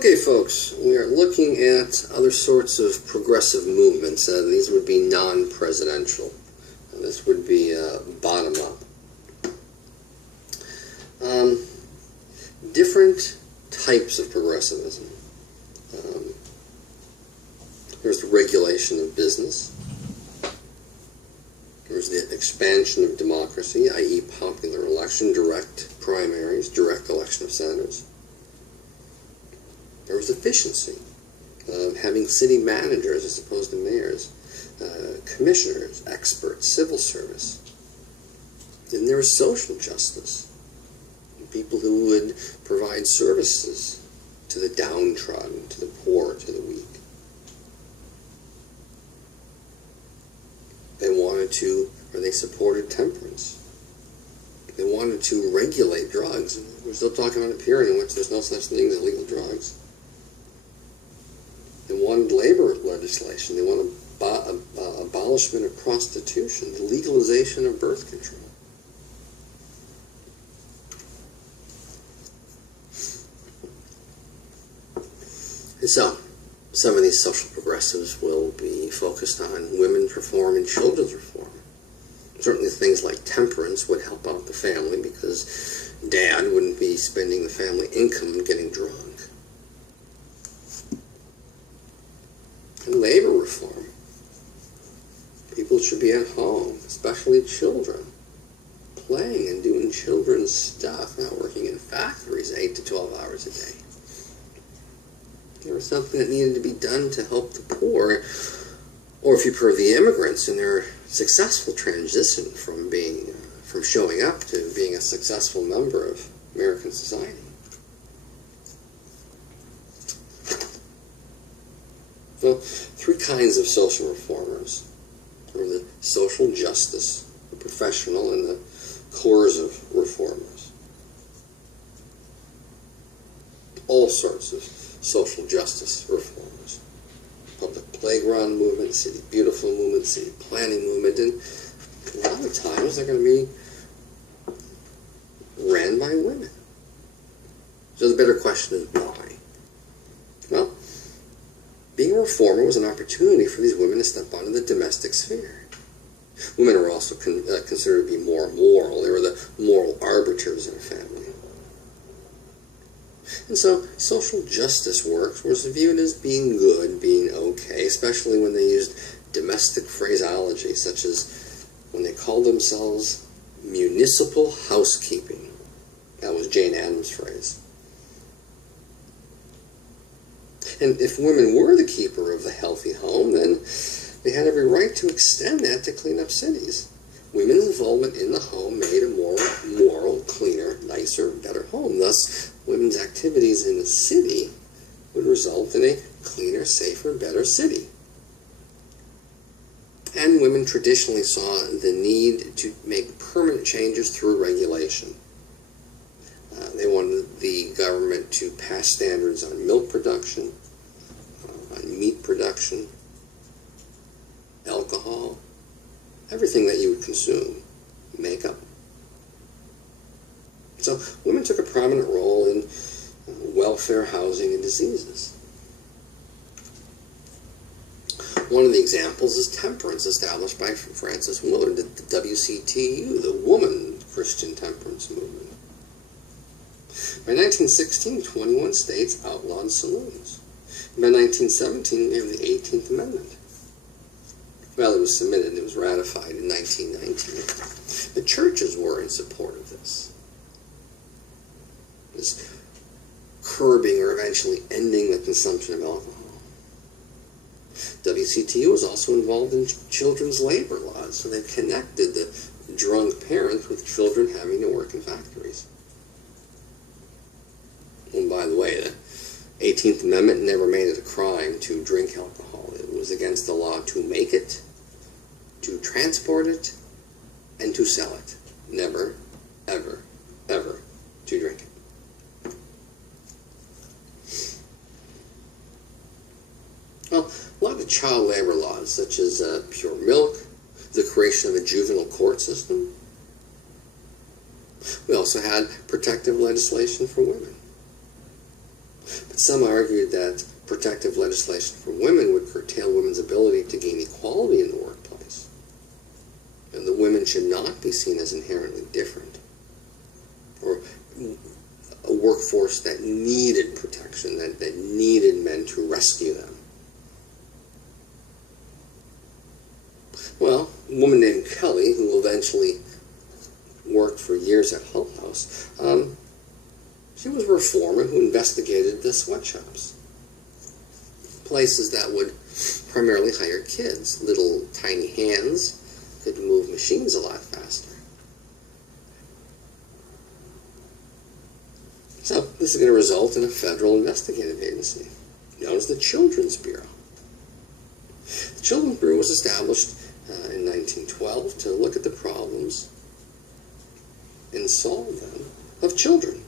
Okay, folks, we are looking at other sorts of progressive movements. These would be non-presidential. This would be bottom-up. Different types of progressivism. There's the regulation of business. There's the expansion of democracy, i.e. popular election, direct primaries, direct election of senators. There was efficiency, having city managers as opposed to mayors, commissioners, experts, civil service. Then there was social justice, people who would provide services to the downtrodden, to the poor, to the weak. They wanted to, or they supported temperance. They wanted to regulate drugs. We're still talking about a period in which there's no such thing as illegal drugs. They wanted labor legislation. They wanted abolishment of prostitution, the legalization of birth control. And so, some of these social progressives will be focused on women's reform and children's reform. Certainly things like temperance would help out the family because dad wouldn't be spending the family income getting drunk. And labor reform. People should be at home, especially children, playing and doing children's stuff, not working in factories 8 to 12 hours a day. There was something that needed to be done to help the poor, or if you prefer, the immigrants in their successful transition from showing up to being a successful member of American society. So, three kinds of social reformers. There were the social justice, the professional, and the coercive reformers. All sorts of social justice reformers. Public playground movement, city beautiful movement, city planning movement, and a lot of times they're going to be ran by women. So the better question is why? Well, being a reformer was an opportunity for these women to step out of the domestic sphere. Women are also considered to be more moral. They were the moral arbiters in a family. And so social justice work was viewed as being good, being okay, especially when they used domestic phraseology, such as when they called themselves municipal housekeeping. That was Jane Addams' phrase. And if women were the keeper of the healthy home, then they had every right to extend that to clean up cities. Women's involvement in the home made a more moral, cleaner, nicer, better home. Thus, women's activities in the city would result in a cleaner, safer, better city. And women traditionally saw the need to make permanent changes through regulation. They wanted the government to pass standards on milk production, on meat production, alcohol, everything that you would consume, makeup. So women took a prominent role in welfare, housing, and diseases. One of the examples is temperance, established by Frances Willard, the WCTU, the Woman Christian Temperance Movement. By 1916, 21 states outlawed saloons. By 1917, we have the 18th Amendment. Well, it was submitted, it was ratified in 1919. The churches were in support of this. This curbing or eventually ending the consumption of alcohol. WCTU was also involved in children's labor laws, so they connected the drunk parents with children having to work in factories. And by the way, the 18th Amendment never made it a crime to drink alcohol. It was against the law to make it, to transport it, and to sell it. Never, ever, ever to drink it. Well, a lot of child labor laws, such as pure milk, the creation of a juvenile court system. We also had protective legislation for women. But Some argued that protective legislation for women would curtail women's ability to gain equality in the workplace, and that women should not be seen as inherently different, or a workforce that needed protection, that needed men to rescue them. Well, a woman named Kelly, who eventually worked for years at Hull House, she was a reformer who investigated the sweatshops. Places that would primarily hire kids. Little tiny hands could move machines a lot faster. So this is going to result in a federal investigative agency known as the Children's Bureau. The Children's Bureau was established in 1912 to look at the problems and solve them of children.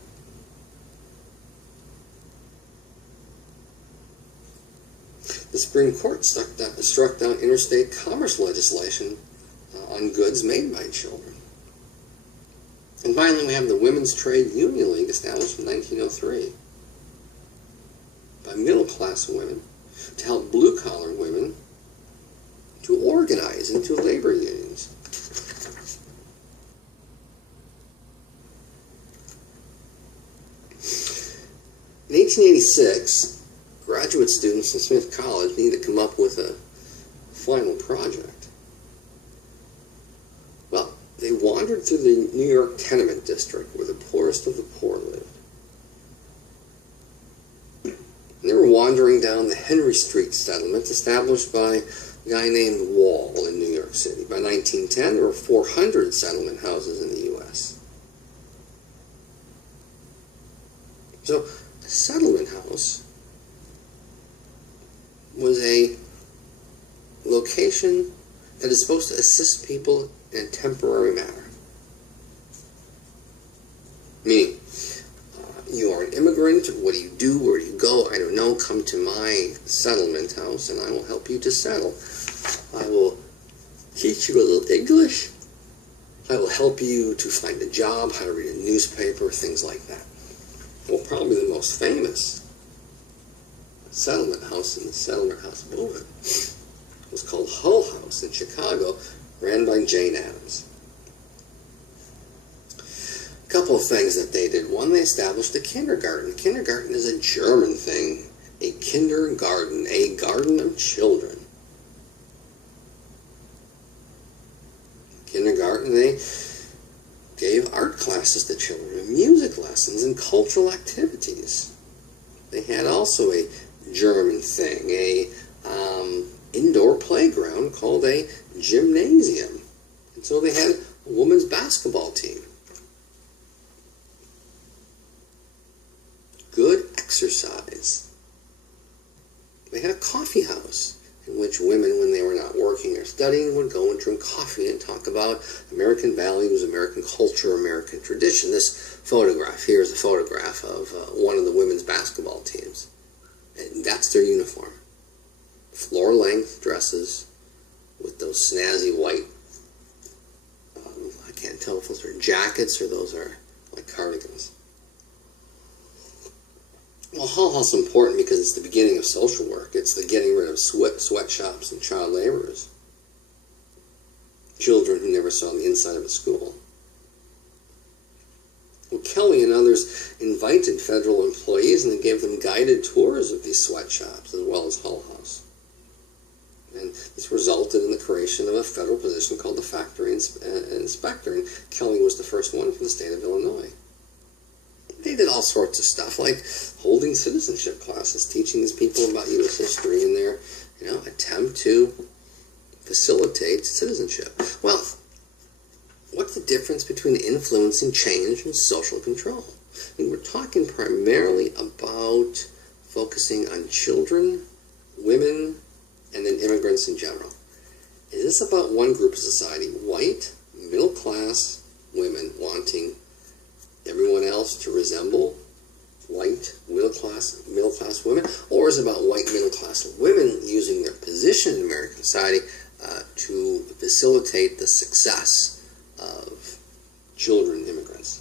The Supreme Court struck down interstate commerce legislation on goods made by children. And finally, we have the Women's Trade Union League, established in 1903 by middle-class women to help blue-collar women to organize into labor unions. In 1886, graduate students in Smith College needed to come up with a final project. Well, they wandered through the New York tenement district where the poorest of the poor lived. And they were wandering down the Henry Street settlement established by a guy named Wall in New York City. By 1910, there were 400 settlement houses in the U.S. So, a settlement house was a location that is supposed to assist people in a temporary manner. Meaning, you are an immigrant, what do you do, where do you go, I don't know, come to my settlement house and I will help you to settle. I will teach you a little English, I will help you to find a job, how to read a newspaper, things like that. Well, probably the most famous settlement house in the settlement house movement was called Hull House in Chicago, ran by Jane Addams. A couple of things that they did. One, they established a kindergarten. Kindergarten is a German thing. A kindergarten, a garden of children. Kindergarten, they gave art classes to children, and music lessons, and cultural activities. They had also a German thing, a indoor playground called a gymnasium. And so they had a women's basketball team. Good exercise. They had a coffee house in which women, when they were not working or studying, would go and drink coffee and talk about American values, American culture, American tradition. This photograph here is a photograph of one of the women's basketball teams. And that's their uniform. Floor-length dresses with those snazzy white, I can't tell if those are jackets or those are like cardigans. Well, Hull House is important because it's the beginning of social work. It's the getting rid of sweatshops and child laborers. Children who never saw the inside of a school. Well, Kelly and others invited federal employees and they gave them guided tours of these sweatshops as well as Hull House. And this resulted in the creation of a federal position called the factory inspector. And Kelly was the first one from the state of Illinois. They did all sorts of stuff, like holding citizenship classes, teaching these people about U.S. history and their, attempt to facilitate citizenship. Well, what's the difference between influencing change and social control? I mean, we're talking primarily about focusing on children, women, and then immigrants in general. Is this about one group of society, white, middle-class women wanting everyone else to resemble white, middle-class women? Or is it about white, middle-class women using their position in American society to facilitate the success of children immigrants?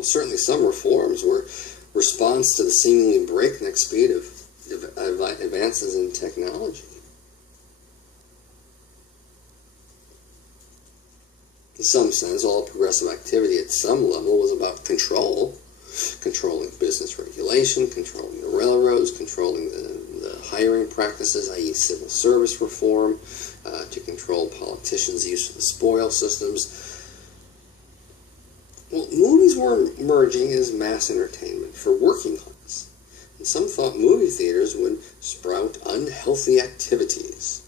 Well, certainly some reforms were response to the seemingly breakneck speed of advances in technology. In some sense, all progressive activity at some level was about control, controlling business regulation, controlling the railroads, controlling the hiring practices, i.e. civil service reform, to control politicians' use of the spoil systems. Well, movies were emerging as mass entertainment for working class, and some thought movie theaters would sprout unhealthy activities.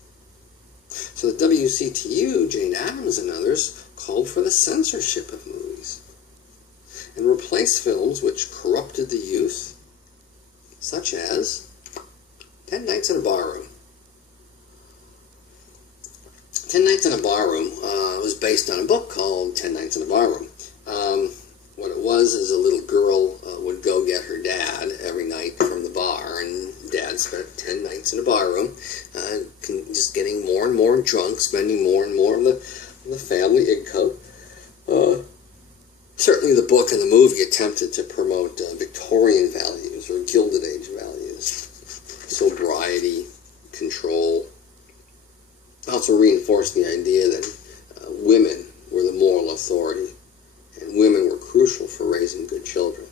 So the WCTU, Jane Addams and others, called for the censorship of movies and replaced films which corrupted the youth, such as 10 Nights in a Barroom. 10 Nights in a Barroom was based on a book called 10 Nights in a Barroom. What it was is a little girl would go get her dad every night from the bar, and dad spent 10 nights in a barroom, just getting more and more drunk, spending more and more of the family income. Certainly the book and the movie attempted to promote Victorian values or Gilded Age values, sobriety, control. Also reinforced the idea that women were the moral authority, and women were crucial for raising good children.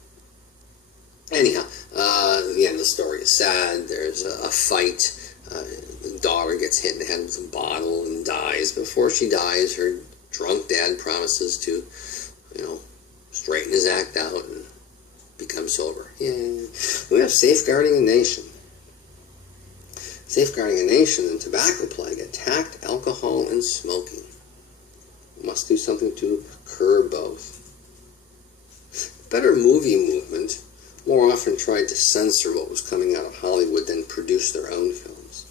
Anyhow, the end of the story is sad. There's a fight. The daughter gets hit in the head with a bottle and dies. Before she dies, her drunk dad promises to, straighten his act out and become sober. Yeah. We have Safeguarding a Nation. Safeguarding a Nation, the tobacco plague attacked alcohol and smoking. We must do something to curb both. Better movie movement more often tried to censor what was coming out of Hollywood than produce their own films.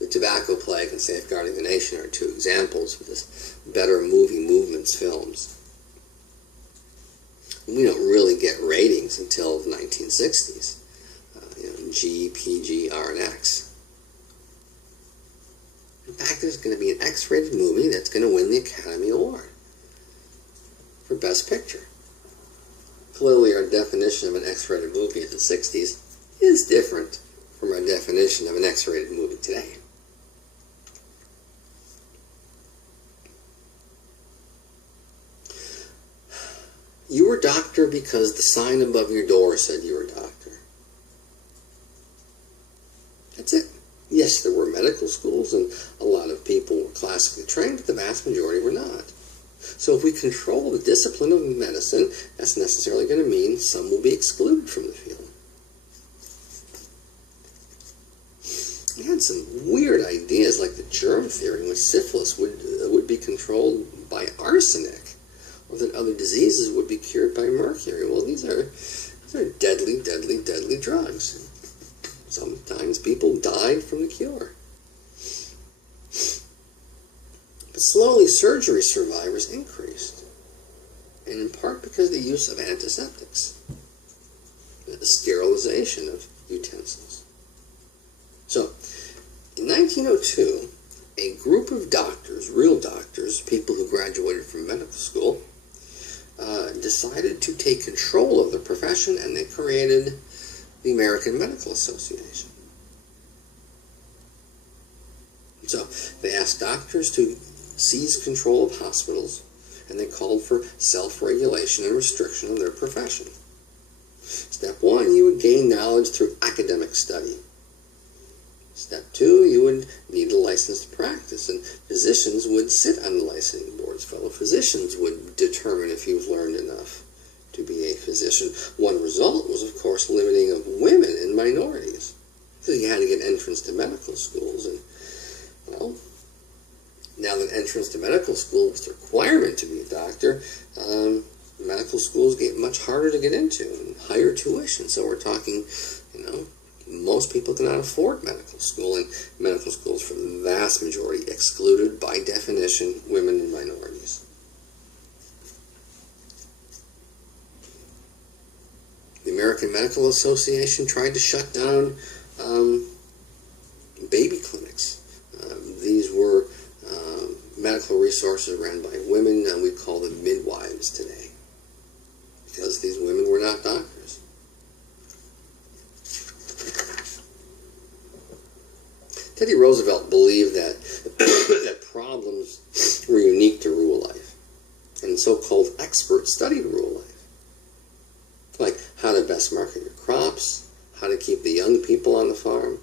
The tobacco plague and Safeguarding the Nation are two examples of this Better Movie Movement's films. We don't really get ratings until the 1960s. G, PG, R, and X. In fact, there's going to be an X-rated movie that's going to win the Academy Award for Best Picture. Clearly, our definition of an X-rated movie in the 60s is different from our definition of an X-rated movie today. You were doctor because the sign above your door said you were doctor. That's it. Yes, there were medical schools, and a lot of people were classically trained, but the vast majority were not. So if we control the discipline of medicine, that's necessarily going to mean some will be excluded from the field. We had some weird ideas like the germ theory, in which syphilis would be controlled by arsenic, or that other diseases would be cured by mercury. Well, these are deadly, deadly, deadly drugs. Sometimes people died from the cure. But slowly surgery survivors increased, and in part because of the use of antiseptics, the sterilization of utensils. So, in 1902, a group of doctors, real doctors, people who graduated from medical school, decided to take control of the profession, and they created the American Medical Association. So they asked doctors to seize control of hospitals, and they called for self-regulation and restriction of their profession. Step 1, you would gain knowledge through academic study. Step 2, you would need a license to practice, and physicians would sit on the licensing boards. Fellow physicians would determine if you've learned enough to be a physician. One result was, of course, limiting of women and minorities. So you had to get entrance to medical schools, and, well, now that entrance to medical school was the requirement to be a doctor, medical schools get much harder to get into, and higher tuition. So we're talking, most people cannot afford medical school, and medical schools, for the vast majority, excluded, by definition, women and minorities. The American Medical Association tried to shut down baby clinics. These were medical resources ran by women, and we call them midwives today. not doctors. Teddy Roosevelt believed that, that problems were unique to rural life, and so-called experts studied rural life, like how to best market your crops, how to keep the young people on the farm,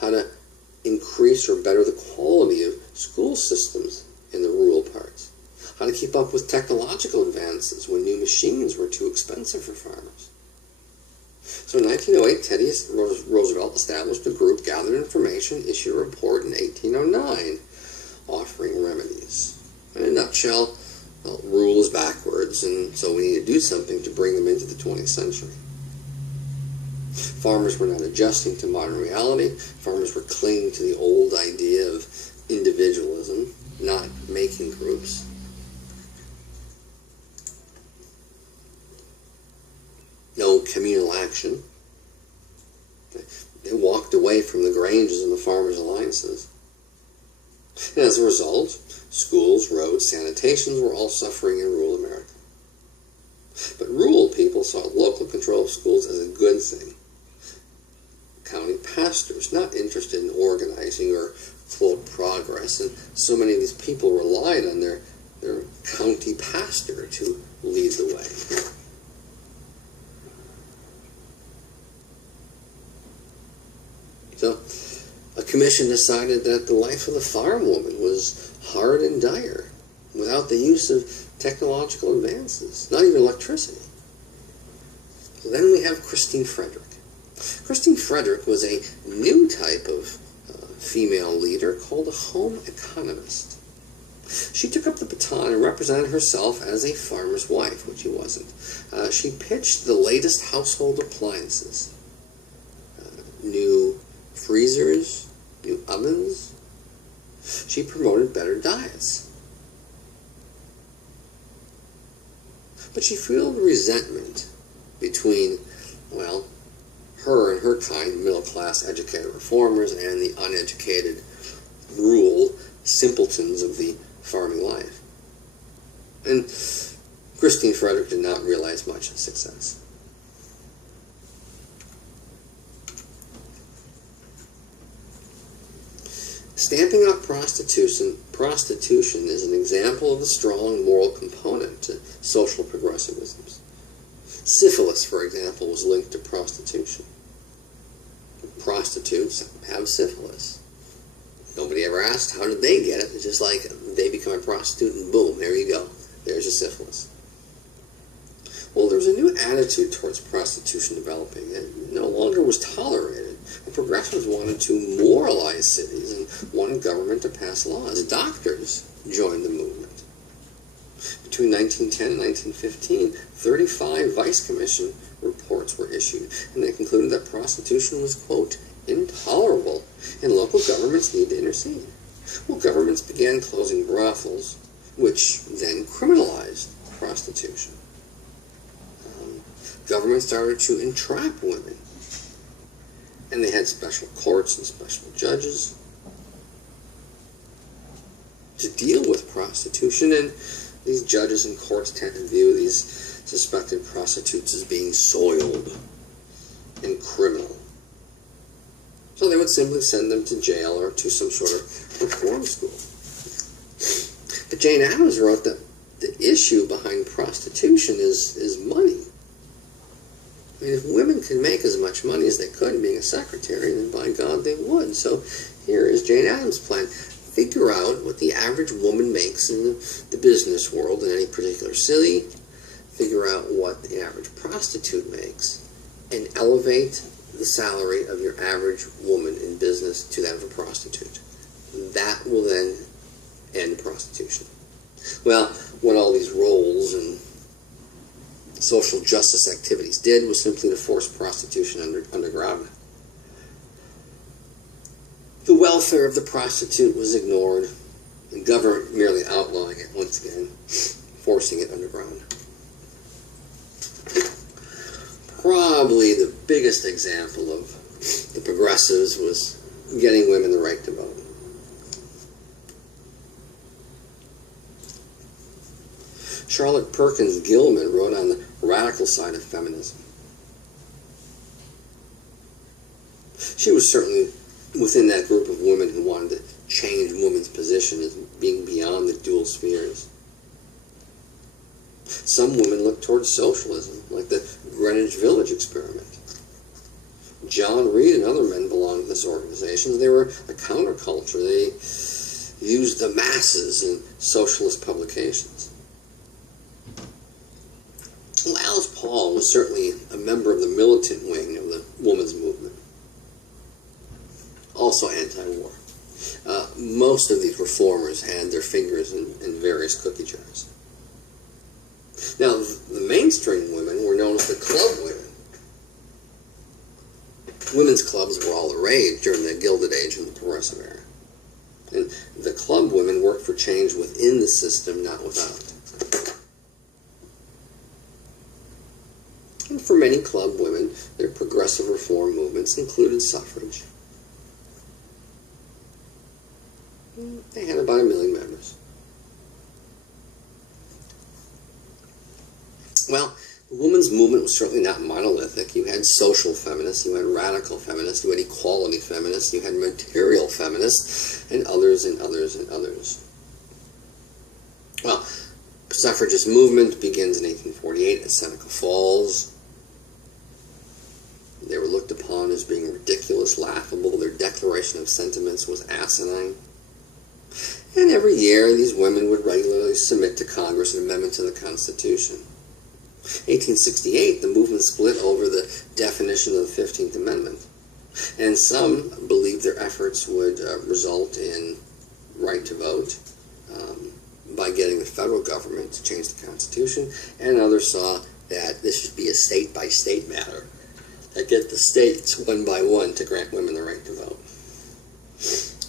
how to increase or better the quality of school systems in the rural parts, how to keep up with technological advances when new machines were too expensive for farmers. So in 1908, Teddy Roosevelt established a group, gathered information, issued a report in 1809 offering remedies. In a nutshell, well, rule is backwards, and so we need to do something to bring them into the 20th century. Farmers were not adjusting to modern reality. Farmers were clinging to the old idea of individualism, not making groups. No communal action. They walked away from the Granges and the farmers' alliances. And as a result, schools, roads, sanitations were all suffering in rural America. But rural people saw local control of schools as a good thing. County pastors, not interested in organizing or, quote, progress, and so many of these people relied on their county pastor to lead the way. So, a commission decided that the life of the farm woman was hard and dire, without the use of technological advances, not even electricity. So then we have Christine Frederick. Christine Frederick was a new type of female leader called a home economist. She took up the baton and represented herself as a farmer's wife, which she wasn't. She pitched the latest household appliances, new freezers, new ovens. She promoted better diets. But she fueled resentment between, well, her and her kind, middle-class educated reformers, and the uneducated rural simpletons of the farming life. And Christine Frederick did not realize much success. Stamping out prostitution is an example of the strong moral component to social progressivism. Syphilis, for example, was linked to prostitution. Prostitutes have syphilis. Nobody ever asked, how did they get it? It's just like they become a prostitute and boom, there you go. There's your syphilis. Well, there was a new attitude towards prostitution developing. It no longer was tolerated. The progressives wanted to moralize cities and wanted government to pass laws. Doctors joined the movement. Between 1910 and 1915, 35 Vice Commission reports were issued, and they concluded that prostitution was, quote, intolerable, and local governments need to intercede. Well, governments began closing brothels, which then criminalized prostitution. Governments started to entrap women, and they had special courts and special judges to deal with prostitution, and these judges and courts tend to view these suspected prostitutes as being soiled and criminal. So they would simply send them to jail or to some sort of reform school. But Jane Addams wrote that the issue behind prostitution is money. I mean, if women could make as much money as they could being a secretary, then by God they would. So here is Jane Addams' plan. Figure out what the average woman makes in the business world in any particular city. Figure out what the average prostitute makes, and elevate the salary of your average woman in business to that of a prostitute. That will then end prostitution. Well, what all these roles and social justice activities did was simply to force prostitution underground. The welfare of the prostitute was ignored, and government merely outlawing it once again, forcing it underground. Probably the biggest example of the progressives was getting women the right to vote. Charlotte Perkins Gilman wrote on the radical side of feminism. She was certainly within that group of women who wanted to change women's position as being beyond the dual spheres. Some women looked towards socialism, like the Greenwich Village experiment. John Reed and other men belonged to this organization. They were a counterculture. They used the masses in socialist publications. Well, Alice Paul was certainly a member of the militant wing of the women's movement. Also anti-war. Most of these reformers had their fingers in various cookie jars. Now, the mainstream women were known as the club women. Women's clubs were all the rage during the Gilded Age and the Progressive era. And the club women worked for change within the system, not without. And for many club women, their progressive reform movements included suffrage. They had about 1 million members. Well, the women's movement was certainly not monolithic. You had social feminists, you had radical feminists, you had equality feminists, you had material feminists, and others and others and others. Well, the suffragist movement begins in 1848 at Seneca Falls. They were looked upon as being ridiculous, laughable. Their declaration of sentiments was asinine. And every year, these women would regularly submit to Congress an amendment to the Constitution. 1868, the movement split over the definition of the 15th Amendment. And some believed their efforts would result in right to vote by getting the federal government to change the Constitution, and others saw that this should be a state-by-state matter, that get the states one by one to grant women the right to vote.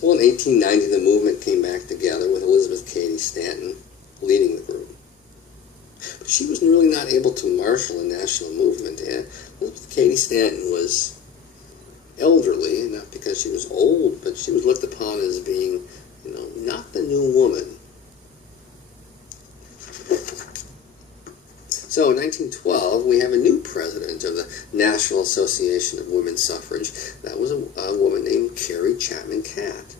Well, in 1890, the movement came back together with Elizabeth Cady Stanton leading the group. But she was really not able to marshal a national movement. And Elizabeth Cady Stanton was elderly, not because she was old, but she was looked upon as being, not the new woman. So in 1912, we have a new president of the National Association of Women's Suffrage. That was a woman named Carrie Chapman Catt.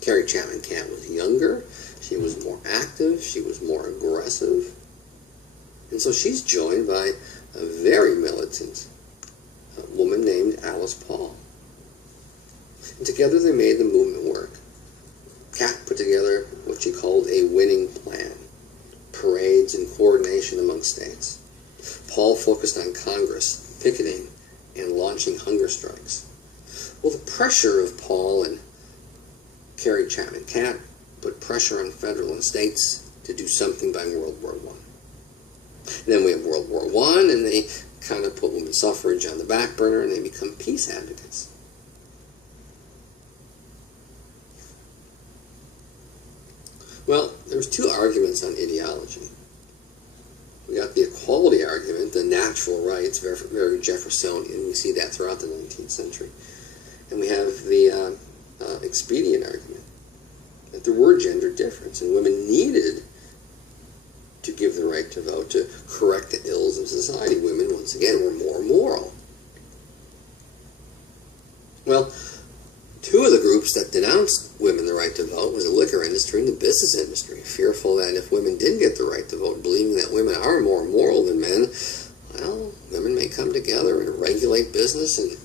Carrie Chapman Catt was younger, she was more active, she was more aggressive. And so she's joined by a very militant woman named Alice Paul. And together they made the movement work. Catt put together what she called a winning plan. Parades and coordination among states. Paul focused on Congress, picketing, and launching hunger strikes. Well, the pressure of Paul and Carrie Chapman Catt put pressure on federal and states to do something by World War I. Then we have World War I, and they kind of put women's suffrage on the back burner, and they become peace advocates. Well, there's two arguments on ideology. We got the equality argument, the natural rights, very, very Jeffersonian. We see that throughout the 19th century. And we have the expedient argument, that there were gender difference, and women needed to give the right to vote to correct the ills of society. Women, once again, were more moral. Well, two of the groups that denounced women the right to vote was the liquor industry and the business industry, fearful that if women did get the right to vote, believing that women are more moral than men, well, women may come together and regulate business and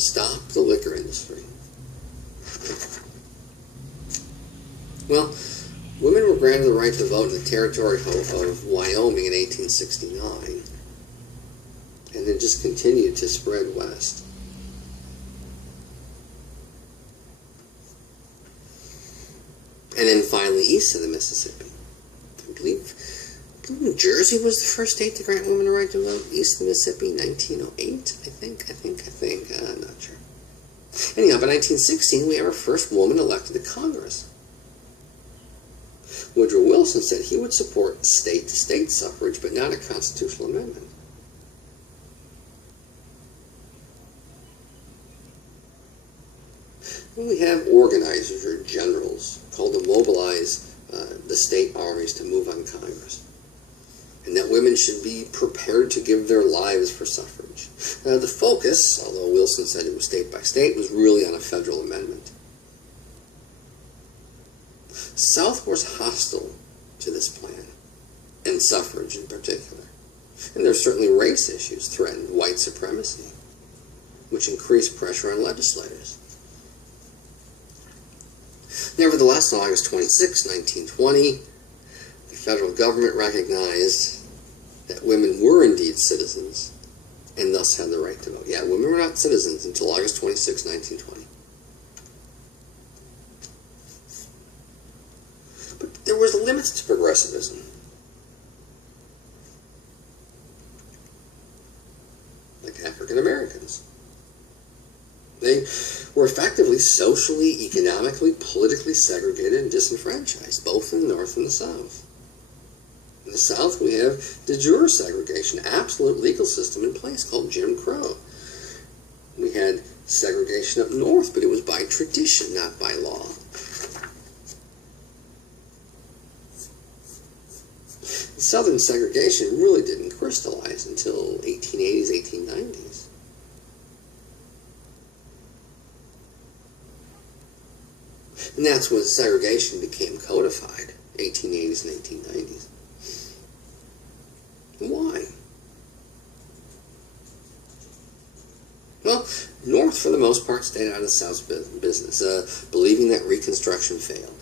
stop the liquor industry. Well, women were granted the right to vote in the territory of Wyoming in 1869, and then just continued to spread west. And then finally east of the Mississippi. I believe New Jersey was the first state to grant women the right to vote. East of the Mississippi, 1908, I think. I'm not sure. Anyhow, by 1916, we have our first woman elected to Congress. Woodrow Wilson said he would support state-to-state suffrage, but not a constitutional amendment. Well, we have organizers or generals called to mobilize the state armies to move on Congress. women should be prepared to give their lives for suffrage. Now, the focus, although Wilson said it was state by state, was really on a federal amendment. South was hostile to this plan, and suffrage in particular. And there certainly race issues threatened white supremacy, which increased pressure on legislators. Nevertheless, on August 26, 1920, the federal government recognized that women were indeed citizens and thus had the right to vote. Yeah, women were not citizens until August 26, 1920. But there was limits to progressivism. Like African Americans. They were effectively socially, economically, politically segregated and disenfranchised, both in the North and the South. In the South, we have de jure segregation, absolute legal system in place called Jim Crow. We had segregation up north, but it was by tradition, not by law. Southern segregation really didn't crystallize until 1880s, 1890s. And that's when segregation became codified, 1880s and 1890s. Why? Well, North, for the most part, stayed out of South's business, believing that Reconstruction failed.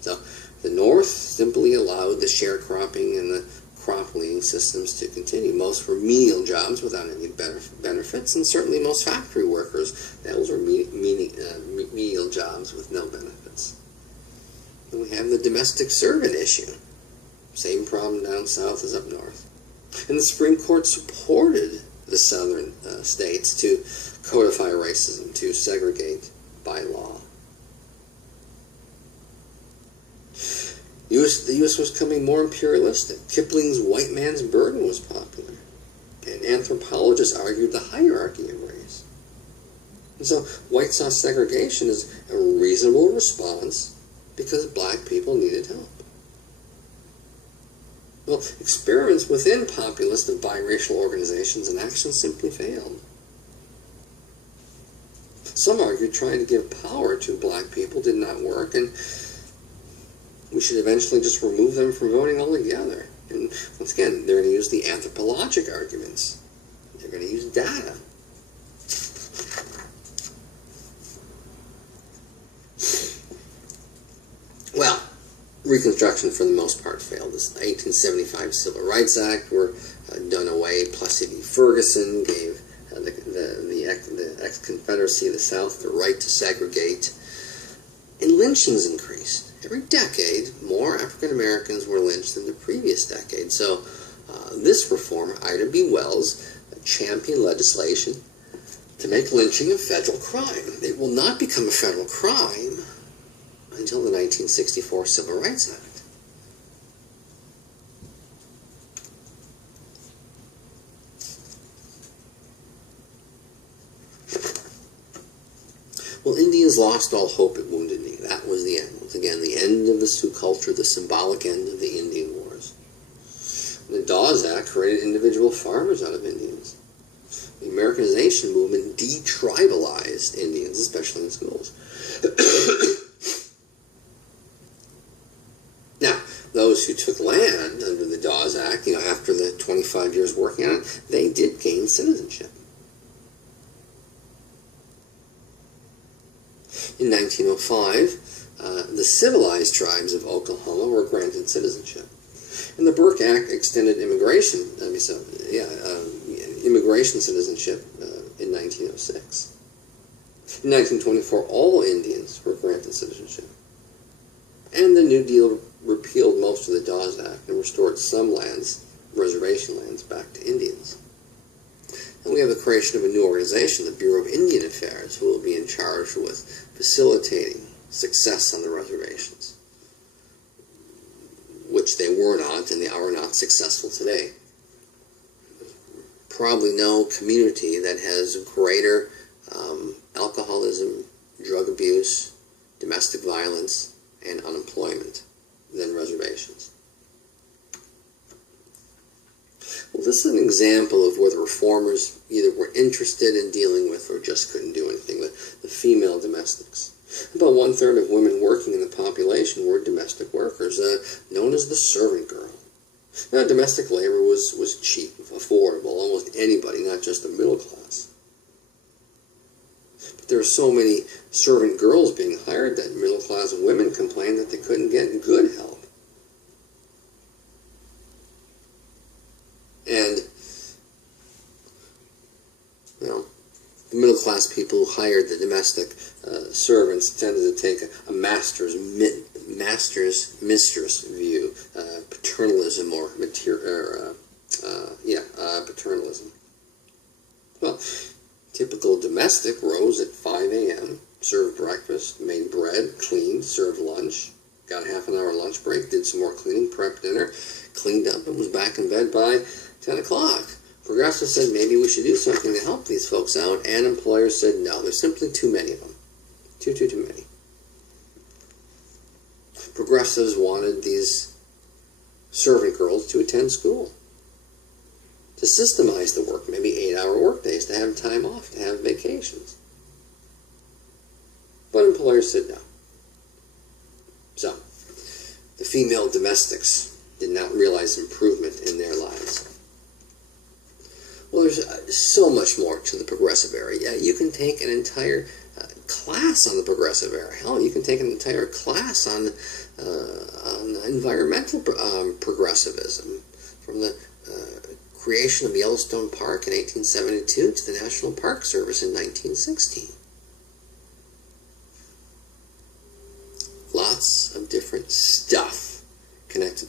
So, the North simply allowed the sharecropping and the crop-laying systems to continue. Most were menial jobs without any benefits, and certainly most factory workers, those were menial jobs with no benefits. And we have the domestic servant issue. Same problem down south as up north. And the Supreme Court supported the southern states to codify racism, to segregate by law. The U.S. was becoming more imperialistic. Kipling's White Man's Burden was popular. And anthropologists argued the hierarchy of race. And so white saw segregation as a reasonable response because black people needed help. Well, experiments within populist and biracial organizations and actions simply failed. Some argued trying to give power to black people did not work, and we should eventually just remove them from voting altogether. And once again, they're going to use the anthropologic arguments. They're going to use data. Well, Reconstruction for the most part failed. This 1875 Civil Rights Act were done away. Plessy v. Ferguson gave the ex-Confederacy of the South the right to segregate. And lynchings increased. Every decade, more African Americans were lynched than the previous decade. So this reformer, Ida B. Wells, championed legislation to make lynching a federal crime. It will not become a federal crime until the 1964 Civil Rights Act. Well, Indians lost all hope at Wounded Knee. That was the end. Once again, the end of the Sioux culture, the symbolic end of the Indian Wars. The Dawes Act created individual farmers out of Indians. The Americanization movement detribalized Indians, especially in schools. Now, those who took land under the Dawes Act, after the 25 years working on it, they did gain citizenship. In 1905, the civilized tribes of Oklahoma were granted citizenship. And the Burke Act extended immigration citizenship in 1906. In 1924, all Indians were granted citizenship. And the New Deal repealed most of the Dawes Act and restored some lands, reservation lands, back to Indians. And we have the creation of a new organization, the Bureau of Indian Affairs, who will be in charge with facilitating success on the reservations, which they were not, and they are not successful today. Probably no community that has greater alcoholism, drug abuse, domestic violence, and unemployment than reservations. this is an example of where the reformers either were interested in dealing with or just couldn't do anything. The female domestics. About 1/3 of women working in the population were domestic workers, known as the servant girl. Now, domestic labor was cheap, affordable, almost anybody, not just the middle class. But there are so many servant girls being hired that middle class women complained that they couldn't get good help. And, you know, the middle class people who hired the domestic servants tended to take a mistress view, paternalism or paternalism. Well, typical domestic rose at 5 a.m., served breakfast, made bread, cleaned, served lunch, got a half-an-hour lunch break, did some more cleaning, prepped dinner, cleaned up, and was back in bed by 10 o'clock. Progressives said maybe we should do something to help these folks out, and employers said no, there's simply too many of them. Too many. Progressives wanted these servant girls to attend school, to systemize the work, maybe 8-hour work days, to have time off, to have vacations. But employers said no. So, the female domestics did not realize improvement in their lives. Well, there's so much more to the progressive era. Yeah, you can take an entire class on the progressive era. Hell, you can take an entire class on environmental progressivism, from the creation of Yellowstone Park in 1872 to the National Park Service in 1916. Lots of different stuff connected to